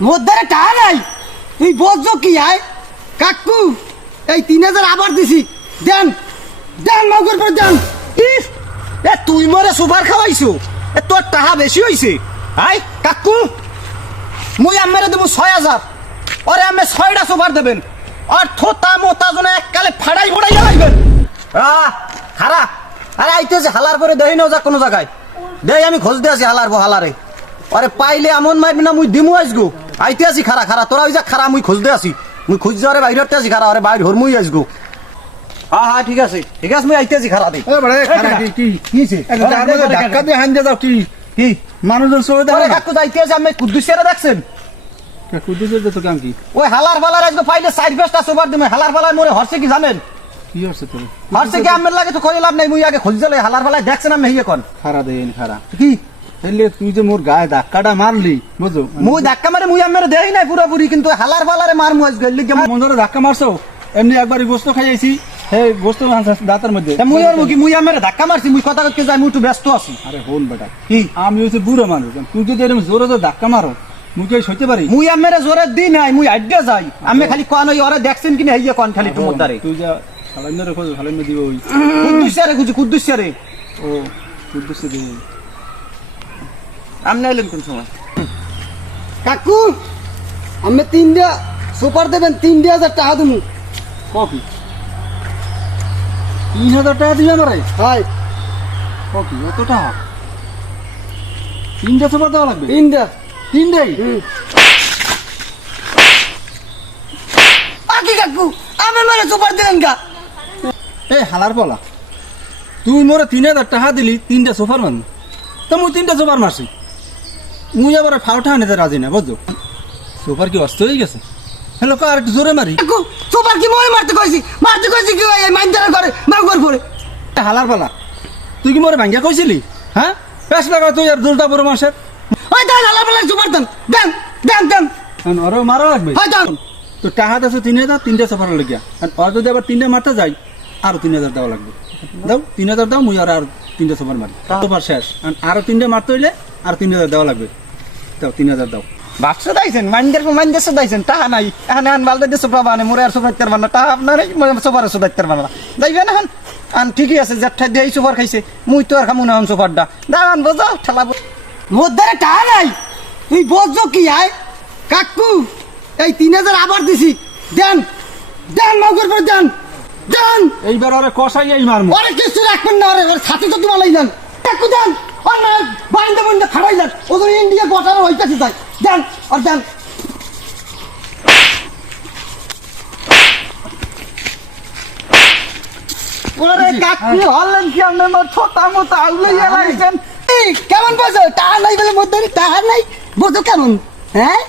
মোদ্দারে টাকা নাই। তুই বলছো কি আয়? কাকু, এই তিন হাজার আবার দিছি। দেন দেন মগর পর দেন। এ তুই মরে সুপার খাওয়াইছো। এ তোর টাকা বেশি হইছে। আই কাকু, মুই আমেরে দেবো ছয় হাজার। ওরে আমি ছয়টা সুপার দেবেন। আর থোতা মোতা জনে এককালে ফাড়াই ফড়াই লাগবেন আহ হারা আরে আইতেছে হালার পরে দেই না যা কোনো জায়গায়। দেই, আমি খোঁজ দিয়ে আছি হালার বো হালারে। আরে পাইলে এমন মারবি না, মুই দিমু আসগো আইতে আছি খারা খারা তোরা ওই যা খারা মুই খোঁজ দিয়ে আছি। মুই খোঁজ যাওয়ারে বাইরতে আছি খারা আরে বাইর হর মুই আসগো হ্যাঁ হ্যাঁ ঠিক আছে। ঠিক আছে মুই আইতে আছি খারা দে। কি, কি? ধাক্কা দিয়ে হান কি? কি? মানুষজন সরে দেখে ওরে কাকু যাইতে আছে আমি কুদ্দুসেরা দেখছেন। কুদ্দুসের তো কাম কি? ওই হালার বালার আজকে পাইলে সাইড বেস্টটা সোবার দিমে। হালার মরে হরছে কি জানেন? কি তোর? হরছে কি আমের লাগে তো কই লাভ নাই মুই আগে খুঁজ দিলে হালার বালায় দেখছেন আমি হিয়ে কোন খারা দেন, খারা। কি? তাইলে তুই যে মোর গায়ে ধাক্কাটা মারলি, বুঝছ? মুই ধাক্কা মারে মুই আমের দেই নাই পুরোপুরি কিন্তু হালার বালারে মার মুই আজকে লিগে মন ধরে ধাক্কা মারছো, এমনি একবারই গোস্ত খাই আইছি, হে গোস্ত দাঁতের মধ্যে। মুই আর মুই মুই আমের ধাক্কা মারছি মুই কথা কইতে যাই মুই একটু ব্যস্ত আছি। আরে হন বেটা, কি? আমি হচ্ছে বুড়ো মানুষ। তুই যদি এরকম জোরে জোরে ধাক্কা মারো মুই কি সইতে পারি? মুই আমের জোরে দি নাই মুই আড্ডা যাই। আমি খালি কোন ওই ওরে দেখছেন কিনা হিয়ে কোন খালি তোমার দ্বারে তুই যা সালাইনে রেখো সালাইনে দিব ওই কুদ্দুসিয়ারে গুজি কুদ্দুসিয়ারে ও কুদ্দুসে দে আমনে এলেন কোন সময়? কাকু আমি তিনটা সুপার দেবেন তিনটা হাজার টাকা দেবো। কফি তিন হাজার টাকা দিবে আমারে? হয়। কফি এত টাকা? তিনটা সোফা দেওয়া লাগবে? তিনটা। তিনটাই। আকি কাকু আমি মানে সুপার দিলেন কা এই হালার পলা। তুই মোরে তিন হাজার টাকা দিলি তিনটা সোফার মান তো মুই তিনটা সোফার মারছি। মুই আবার ফাউটা আনিতে রাজি না বুঝছ সোফার কি অস্ত হয়ে গেছে? হ্যালো কার একটু জোরে মারি সুপার কি মই মারতে কইছি মারতে কইছি কি ওই মাইন্দারে করে মাগর এ হালার পালা। তুই কি মোরে ভাঙ্গা কইছিলি হ্যাঁ পেশ লাগা তুই আর দুলটা বড় মাসের ওই দেন আলার বেলা সুপার দেন দেন দেন দেন আরও মারা লাগবে। হয় দেন তো টাকা তিন হাজার তিনটা সোফার লাগিয়া। আর ওর যদি আবার তিনটা মারতে যাই আরও তিন হাজার দেওয়া লাগবে। দাও তিন হাজার দাও মুই আর আর তিনটা সোফার মারি সোফার শেষ। আর আরও তিনটা মারতে হইলে আর তিন হাজার দেওয়া লাগবে। দাও তিন হাজার দাও। বাচ্চা দাইছেন মাইন্দের সো দাইছেন টাহা নাই। এখানে আন দেশো পাবা নে মোরে আর বানা টাহা আপনার না। হন আন ঠিকই আছে জেঠা দিয়ে সোফার খাইছে মুই তো আর খামু না হন সোফারটা। দাঁড়ান বোঝা ঠেলা টাকা নাই। তুই বলছো কি আয় কাকু এই তিন হাজার আবার দিছি। দেন দেন মগর পর দেন। দেন। এইবার ওরে কষাই এই মারমু। ওরে কিছু রাখবেন না ওরে ওর সাথে তো তোমার লাইলেন কাকু দেন। ওর না বাইন্দে ওদের ইন্ডিয়া গোটার হইতেছে তাই। দেন আর দেন। ওরে কাকি হলেন কি মোর ছোটা আউলে কেমন বোঝো টাকা নাই বলে মধ্যে নাই? বোঝো কেমন? হ্যাঁ?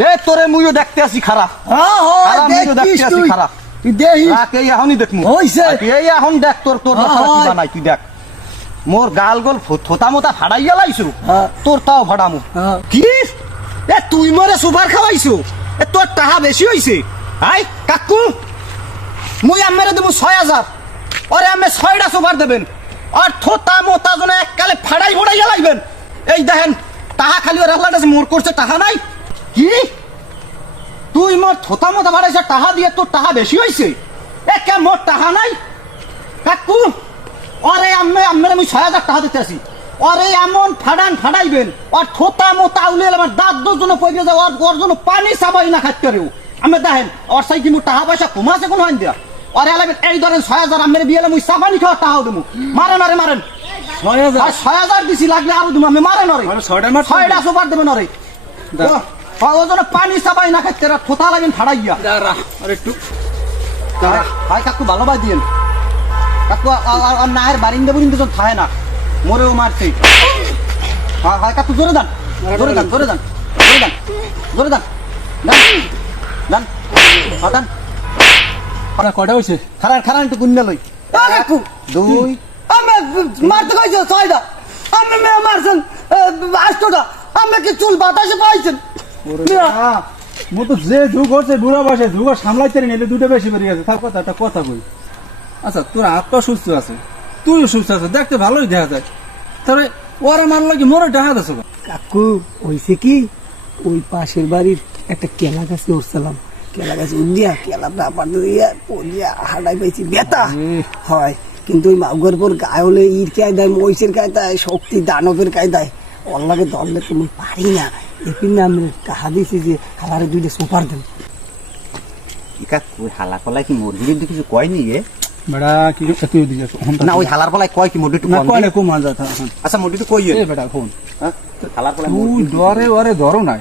এ তোরে মুইও দেখতে আসি খারা। হ্যাঁ দেখতে আসি তুই। খারা। তুই এই এখনই দেখমু। এই এখন দেখ তোর তোর হ্যাঁ, তুই দেখ। মোর গাল গোল থোতা মোতা ফাড়াইয়া লাইছু? হ্যাঁ। তোর তাও ফাড়ামু। হ্যাঁ। কি? এ তুই মরে সুপার খাওয়াইছু? এ তোর টাকা বেশি হইছে। আই কাকু মুই আমেরে দেবো ছয় হাজার। ওরে আমি ছয়টা সুপার দেবেন। আর থোতা মোতা জনে এককালে ফাড়াই ফড়াইয়া লাগবেন এই দেখেন টাহা খালি ওর আল্লাহ মোর করছে টাহা নাই। কি? তুই মোর থোতা মোতা বাড়াইছে টাহা দিয়ে তোর টাহা বেশি হইছে? এ কে মোর টাহা নাই? কাকু অরে আম্মে আম্মে আমি ছয় হাজার টাকা দিতে আসি অরে এমন ফাডান ফাডাইবেন আর থোতা মোতা উলে আমার দাঁত দুজনে পড়ে যাও আর ওর জন্য পানি সাবাই না খাইতে পারেও। আমি দেখেন ওর সাই কি মু টাকা পয়সা কমাছে কোনো হান দিয়া। অরে আলাবেন এই ধরেন ছয় হাজার আমের বিয়ে মুই সাবানি খাওয়া টাকাও দেবো। মারেন আরে মারেন। ছয় হাজার? দিছি লাগলে আরও দেবো আমি মারেন অরে। মানে ছয়টা সুপার দেবেন অরে। জন্য পানি সাবাই না খাইতে থোতা লাগেন ফাড়াইয়া। আর একটু। হাই কাকু ভালোবাই দিয়েন। কাকু আর বারিন্দে থাকে না মরেও মারছে হ্যাঁ কাকু জোরে দান জোরে দান জোরে দান জোরে দান জোরে দান দান দান হ্যাঁ, দান আরে কয়টা হয়েছে? খারান খারান একটু গুন্ডা লই। কাকু। দুই। আমি মারতে কইছো ছয়টা। আমি মেয়ে মারছেন আষ্টটা আমি কি চুল বাতাসে পাইছেন? মো তো যে হচ্ছে বুড়া যুগ সামলাইতে নিলে দুটো বেশি বেরিয়ে গেছে। কথা একটা কথা বই আচ্ছা তোর হাত পা সুস্থ আছে। তুইও সুস্থ আছে দেখতে ভালোই দেখা যায়। তাহলে ওরা মারলো কি মোরে দেখা যাচ্ছে কাকু হইছে কি? ওই পাশের বাড়ির একটা কেলা গাছে উঠছিলাম। কেলা গাছে উঠিয়া কেলাটা আবার দিয়া পড়িয়া হাডাই পাইছি বেতা হয় কিন্তু ওই মাগুয়ার পর গায়ে হলে ইর গায়ে দেয় মহিষের গায়ে দেয় শক্তি দানবের গায়ে দেয়। অল্লাকে ধরলে তুমি পারি না। এপিন না আমি কাহা দিয়েছি যে হালারে দুইটা সুপার দেন। ইকা ওই হালা কলাই কি মুরগি কিন্তু কিছু কয়নি এ বেটা কি তুই দিকে না ওই হালার কলাই কয় কি মুরগি একটু না কয় কম আজ এখন আচ্ছা মুরগি একটু কই এ বেটা ফোন হালার কলাই তুই ডরে ওরে ধরো নাই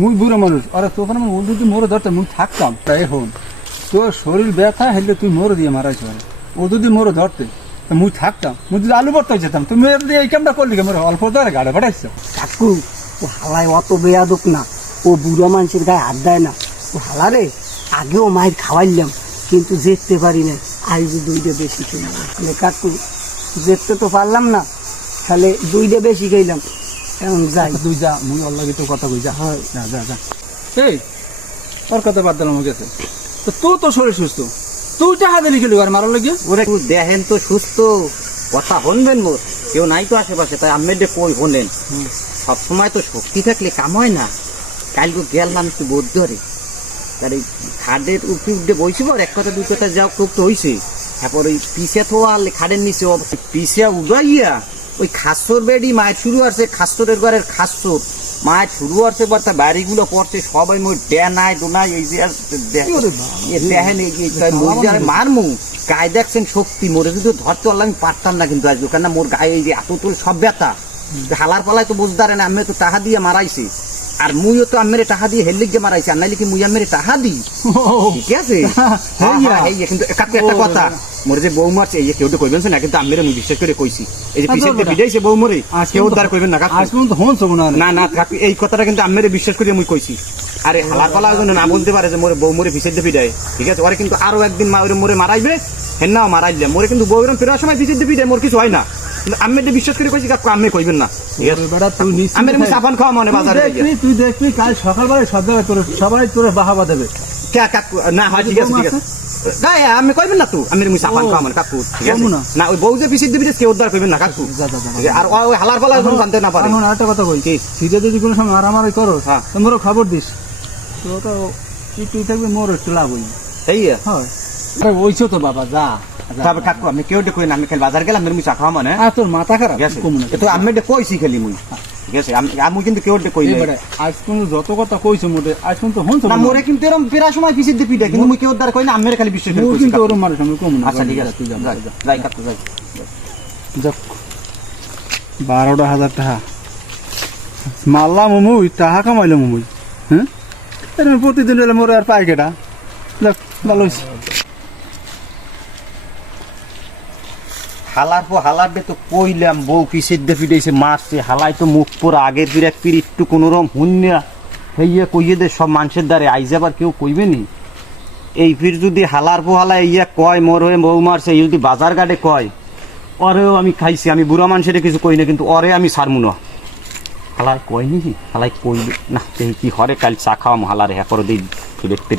মুই বুড়ো মানুষ আরে তোকে আমি যদি মোরে ধরতে মুই থাকতাম তাই হন তোর শরীর ব্যথা হেলে তুই মোরে দিয়ে মারাইছ ও যদি মোরে ধরতে মুই থাকতাম মুই যদি আলু ভর্তা যেতাম তুমি এর দিয়ে এই কামটা করলি মোরে অল্প ধরে গাড়ে পাঠাইছ কাকু ও হালায় অত বেয়াদক না ও বুড়ো মানুষের গায়ে হাত দেয় না ও হালারে আগেও মায়ের খাওয়াইলাম কিন্তু যেতে পারি না আজ দুইটা বেশি খেলাম। তাহলে কাকু যেতে তো পারলাম না তাহলে দুইটা বেশি খাইলাম এখন যাই। দুই যা মুই অল্লাহ তো কথা কই যা। হয়। যা যা যা। এই তোর কথা বাদ দিলাম কাছে তো। তুই তো শরীর সুস্থ। তুই টাকা দিলি খেলি আর মারার লাগিয়ে ওরে দেখেন তো সুস্থ। কথা শুনবেন মোর কেউ নাই তো আশেপাশে তাই আমি কই হলেন সবসময় তো শক্তি থাকলে কাম হয় না। কালকে গেলাম একটু বোধ ধরে তার এই খাডের উঠে আর এক কথা দুই কথা যাও হয়েছে তারপর ওই পিসে খাডের নিচে পিসে উগাইয়া ওই খাসর বেডি মায়ের শুরু ঘরের খাসর মায়ের শুরু তার বাড়িগুলো পড়ছে সবাই মোর ডেনায় দোনায় এই যে দেখেন এই যে মারমু। গায়ে দেখছেন শক্তি মোরে যদি ধরতে পারলে আমি পারতাম না কিন্তু আজকে। কেন মোর গায়ে এই যে এত তোর সব ব্যথা হালার পালায় তো বুঝতে পারে না আমি তো তাহা দিয়ে মারাইছি। আর মুইও তো আমের টাহা দিয়ে হেল্লিক দিয়ে মারাইছি আর নাইলে কি মুই আমের টাহা ঠিক আছে? হ্যাঁ। হ্যাঁ, হেইয়া, কিন্তু একটা কথা। মোরে যে বউ মারছে এই কেউ তো কইবেন না কিন্তু আমের আমি বিশ্বাস করে কইছি। এই যে পিছের বিদাইছে বউ মরে কেউ তার কইবেন না না। না না এই কথাটা কিন্তু আমের বিশ্বাস করে মুই কইছি। আরে হালার পালা না বলতে পারে যে মোরে বউ মরে পিছের দিয়ে পিটায় ঠিক আছে? ওরে কিন্তু আরও একদিন মা ওরে মোরে মারাইবে হেন না মারাই দিলে মোরে কিন্তু বউ এরম ফেরার সময় পিছের দিয়ে পিটায় মোর কিছু হয় না। আমি এটা বিশ্বাস করে কইছি কাকু আমি কইবেন না। ঠিক আছে? বেটা তুই নিশ্চিত আমি থাক। সাবান খাওয়া মনে তুই বাজারে দেখবি তুই দেখবি কাল সকালবেলায় সব জায়গায় তোর সবাই তোর বাহাবা দেবে। কে কাকু না হয় ঠিক আছে ঠিক আছে। গায়ে আমি কইবেন না তো। আমি খাওয়া মানে কাকু ঠিক আছে। না। না ওই বউ যে কেউ উদ্ধার না কাকু। আর ওই হালার পালা যেন জানতে না পারে। এখন আরেকটা কথা কই কি? যদি কোনো সময় মারামারি করো হ্যাঁ। তোমরা খবর দিস। তো তুই থাকবি মোর একটু লাভ হই হয়। ওইছো তো বাবা যা। তবে কাকু আমি কেউ আমি খালি বাজার গেলাম চা খাওয়া মানে। তোর মাথা খারাপ? তো আমি এটা কইছি খালি মুই। ঠিক আছে আমি আমি কিন্তু কেউ কই আজ কোন যত কথা কইছো মোটে আজ কোন তো হন না মোরে কিন্তু এরকম পেরা সময় পিছিয়ে দিয়ে পিঠে কিন্তু মুই কেউ দ্বার কই না আমি খালি বিশ্বাস করে কিন্তু। ওরম কমু না। আচ্ছা ঠিক আছে তুই যা যাই, যাই কাকু যাই। যাক বারোটা হাজার টাকা। মারলাম মুই টাকা কামাইলাম মুই হ্যাঁ? প্রতিদিন এলে মোর আর পাই কেটা? যাক ভালো হয়েছে হালার পর হালার তো কইলাম, বউ পিছিয়ে দিয়ে পিটাইছে মারছে, হালাই তো মুখ পুরো আগের ফিরে পিড় একটু কোনোরকম হুন্যা হইয়া কইয়ে দে, সব মানুষের দ্বারে আইজ আবার কেউ কইবে নি? এই ফির যদি হালার পো হালা ইয়া কয়, মোর হয়ে বউ মারছে, এই যদি বাজার ঘাটে কয় ওরেও আমি খাইছি, আমি বুড়া মানুষের কিছু কই না, কিন্তু অরে আমি সারমু না। হালাই কয়নি হালাই কইল না কি হরে, কাল চা খাওয়াম হালারে হ্যাঁ করে দিই দেখতে